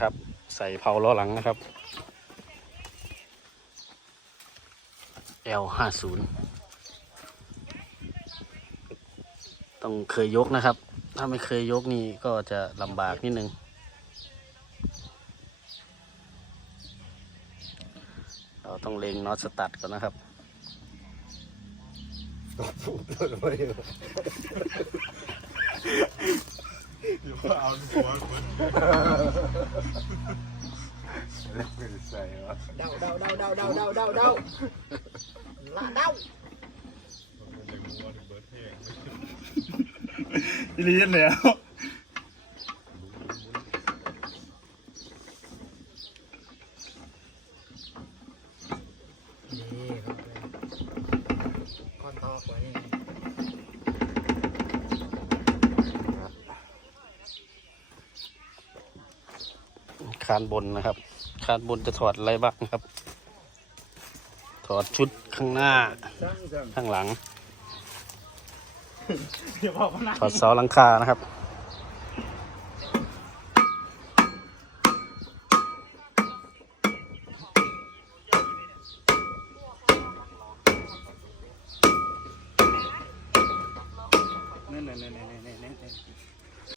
ครับ ใส่เผาล้อหลังนะครับ L ห้าศูนย์ต้องเคยยกนะครับ ถ้าไม่เคยยกนี่ก็จะลำบากนิดนึงเราต้องเล็งน็อตสตัดก่อนนะครับ ใส่วะเดาเดาเดาเดาเดาเดาเดาเดาละเดาอีลีนแล้วนี่ครับก้อนตอกไว้นี่ คานบนนะครับ คานบนจะถอดอะไรบ้างครับ ถอดชุดข้างหน้า ข้างหลัง ถอดเสาหลังคานะครับนั่นนั่นนั่นนั่นนั่นนั่น